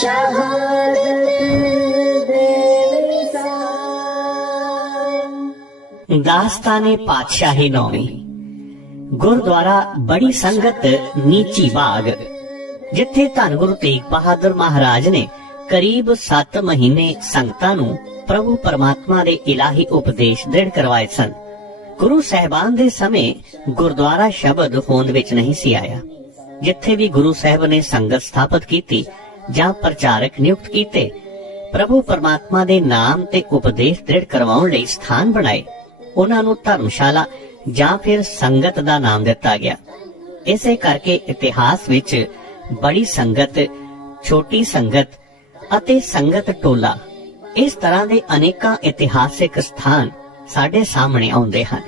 ਸ਼ਹਾਦਤ ਦੇ ਸਾਰ ਗੁਰਦੁਆਰਾ ਬੜੀ ਸੰਗਤ ਨੀਚੀ ਬਾਗ ਜਿੱਥੇ ਧੰਨ ਗੁਰੂ ਤੇਗ ਬਹਾਦਰ ਮਹਾਰਾਜ ਨੇ ਕਰੀਬ 7 ਮਹੀਨੇ ਸੰਗਤਾਂ ਨੂੰ ਪ੍ਰਭੂ ਪਰਮਾਤਮਾ ਦੇ ਇਲਾਹੀ ਉਪਦੇਸ਼ ਦ੍ਰਿੜ ਕਰਵਾਏ ਸਨ ਗੁਰੂ ਸਹਿਬਾਨ ਦੇ ਸਮੇਂ ਗੁਰਦੁਆਰਾ ਸ਼ਬਦ ਹੋਂਦ ਵਿੱਚ ਨਹੀਂ ਸੀ ਆਇਆ ਜਿੱਥੇ ਵੀ ਗੁਰੂ ਸਾਹਿਬ ਨੇ ਸੰਗਤ ਸਥਾਪਿਤ ਕੀਤੀ ਜਾਂ ਪ੍ਰਚਾਰਕ ਨਿਯੁਕਤ ਕੀਤੇ। ਪ੍ਰਭੂ ਪਰਮਾਤਮਾ ਦੇ ਨਾਮ ਤੇ ਉਪਦੇਸ਼ ਦ੍ਰਿੜ ਕਰਵਾਉਣ ਲਈ ਸਥਾਨ ਬਣਾਏ। ਉਹਨਾਂ ਨੂੰ ਧਰਮਸ਼ਾਲਾ ਜਾਂ ਫਿਰ ਸੰਗਤ ਦਾ ਨਾਮ ਦਿੱਤਾ ਗਿਆ। ਇਸੇ ਕਰਕੇ ਇਤਿਹਾਸ ਵਿੱਚ ਬੜੀ ਸੰਗਤ, ਛੋਟੀ ਸੰਗਤ ਅਤੇ ਸੰਗਤ ਟੋਲਾ ਇਸ ਤਰ੍ਹਾਂ ਦੇ ਅਨੇਕਾਂ ਇਤਿਹਾਸਿਕ ਸਥਾਨ ਸਾਡੇ ਸਾਹਮਣੇ ਆਉਂਦੇ ਹਨ।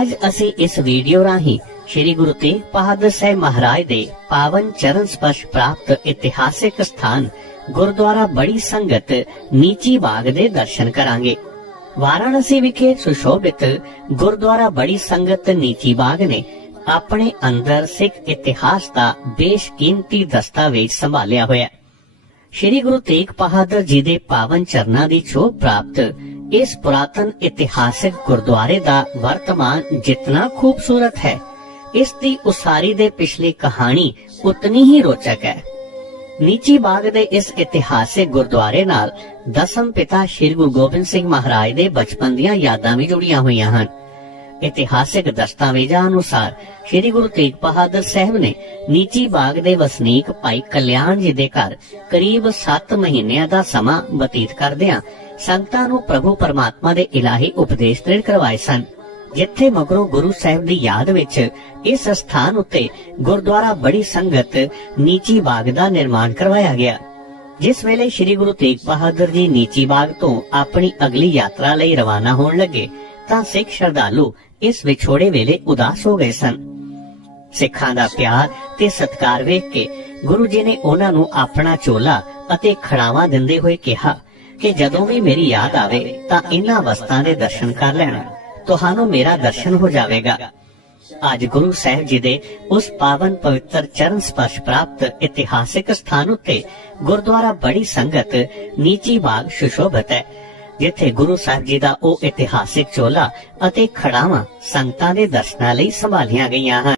ਅੱਜ ਅਸੀਂ ਇਸ ਵੀਡੀਓ ਰਾਹੀਂ ਸ੍ਰੀ ਗੁਰੂ ਤੇਗ ਬਹਾਦਰ ਸਾਹਿਬ ਮਹਾਰਾਜ ਦੇ ਪਾਵਨ ਚਰਨ ਸਪਰਸ਼ ਪ੍ਰਾਪਤ ਇਤਿਹਾਸਿਕ ਸਥਾਨ ਗੁਰਦੁਆਰਾ ਬੜੀ ਸੰਗਤ ਨੀਚੀ ਬਾਗ ਦੇ ਦਰਸ਼ਨ ਕਰਾਂਗੇ। ਵਾਰਾਣਸੀ ਵਿਖੇ ਸੁਸ਼ੋਭਿਤ ਗੁਰਦੁਆਰਾ ਬੜੀ ਸੰਗਤ ਨੀਚੀ ਬਾਗ ਨੇ ਆਪਣੇ ਅੰਦਰ ਸਿੱਖ ਇਤਿਹਾਸ ਦਾ ਬੇਸ਼ਕੀਮਤੀ ਦਸਤਾਵੇਜ਼ ਸੰਭਾਲਿਆ ਹੋਇਆ। ਹੈ ਸ਼੍ਰੀ ਗੁਰੂ ਤੇਗ ਬਹਾਦਰ ਜੀ ਦੇ ਪਾਵਨ ਚਰਨਾਂ ਦੀ ਛੋਹ ਪ੍ਰਾਪਤ ਇਸ ਪੁਰਾਤਨ ਇਤਿਹਾਸਿਕ ਗੁਰਦੁਆਰੇ ਦਾ ਵਰਤਮਾਨ ਜਿੰਨਾ ਖੂਬਸੂਰਤ ਹੈ। ਇਸ ਦੀ ਉਸਾਰੀ ਦੇ ਪਿਛਲੀ ਕਹਾਣੀ ਉਤਨੀ ਹੀ ਰੋਚਕ ਹੈ। ਨੀਚੀ ਬਾਗ ਦੇ ਇਸ ਇਤਿਹਾਸਿਕ ਗੁਰਦੁਆਰੇ ਨਾਲ ਦਸਮ ਪਿਤਾ ਸ਼੍ਰੀ ਗੁਰੂ ਗੋਬਿੰਦ ਸਿੰਘ ਮਹਾਰਾਜ ਦੇ ਬਚਪਨ ਦੀਆਂ ਯਾਦਾਂ ਵੀ ਜੁੜੀਆਂ ਹੋਈਆਂ ਹਨ। ਇਤਿਹਾਸਿਕ ਦਸਤਾਵੇਜ਼ਾਂ ਅਨੁਸਾਰ ਸ੍ਰੀ ਗੁਰੂ ਤੇਗ ਬਹਾਦਰ ਸਾਹਿਬ ਨੇ ਨੀਚੀ ਬਾਗ ਦੇ ਵਸਨੀਕ ਭਾਈ ਕਲਿਆਣ ਜੀ ਦੇ ਘਰ ਕਰੀਬ 7 ਮਹੀਨਿਆਂ ਦਾ ਸਮਾਂ ਬਤੀਤ ਕਰਦਿਆਂ ਸੰਗਤਾਂ ਨੂੰ ਪ੍ਰਭੂ ਪਰਮਾਤਮਾ ਦੇ ਇਲਾਹੀ ਉਪਦੇਸ਼ ਦ੍ਰਿੜ ਕਰਵਾਏ ਸਨ। ਜਿੱਥੇ ਮਗਰੋਂ ਗੁਰੂ ਸਾਹਿਬ ਦੀ ਯਾਦ ਵਿੱਚ ਇਸ ਸਥਾਨ ਉੱਤੇ ਗੁਰਦੁਆਰਾ ਬੜੀ ਸੰਗਤ ਨੀਚੀ ਬਾਗ ਦਾ ਨਿਰਮਾਣ ਕਰਵਾਇਆ ਗਿਆ, ਜਿਸ ਵੇਲੇ ਸ੍ਰੀ ਗੁਰੂ ਤੇਗ ਬਹਾਦਰ ਜੀ ਨੀਚੀ ਬਾਗ ਤੋਂ ਆਪਣੀ ਅਗਲੀ ਯਾਤਰਾ ਲਈ ਰਵਾਨਾ ਹੋਣ ਲੱਗੇ, ਤਾਂ ਸਿੱਖ ਸ਼ਰਧਾਲੂ ਇਸ ਵਿਛੋੜੇ ਵੇਲੇ ਉਦਾਸ ਹੋ ਗਏ ਸਨ। ਸਿੱਖਾਂ ਦਾ ਪਿਆਰ ਤੇ ਸਤਿਕਾਰ ਵੇਖ ਕੇ ਗੁਰੂ ਜੀ ਨੇ ਉਹਨਾਂ ਨੂੰ ਆਪਣਾ ਚੋਲਾ ਅਤੇ ਖੜਾਵਾ ਦਿੰਦੇ ਹੋਏ ਕਿਹਾ ਕਿ ਜਦੋਂ ਵੀ ਮੇਰੀ ਯਾਦ ਆਵੇ ਤਾਂ ਇਹਨਾਂ ਵਸਤਾਂ ਦੇ ਦਰਸ਼ਨ ਕਰ ਲੈਣਾ। ਤੁਹਾਨੂੰ ਮੇਰਾ ਦਰਸ਼ਨ ਹੋ ਜਾਵੇਗਾ। ਅੱਜ ਗੁਰੂ ਸਾਹਿਬ ਜੀ ਦੇ ਉਸ ਪਾਵਨ ਪਵਿੱਤਰ ਚਰਨ ਸਪਰਸ਼ ਪ੍ਰਾਪਤ ਇਤਿਹਾਸਿਕ ਸਥਾਨ ਉੱਤੇ ਗੁਰਦੁਆਰਾ ਬੜੀ ਸੰਗਤ ਨੀਚੀ ਬਾਗ ਸੁਸ਼ੋਭਿਤ ਹੈ, ਜਿੱਥੇ ਗੁਰੂ ਸਾਹਿਬ ਜੀ ਦਾ ਉਹ ਇਤਿਹਾਸਿਕ ਚੋਲਾ ਅਤੇ ਖੜਾਵਾਂ ਸੰਗਤਾਂ ਦੇ ਦਰਸ਼ਨਾਂ ਲਈ ਸੰਭਾਲੀਆਂ ਗਈਆਂ ਹਨ।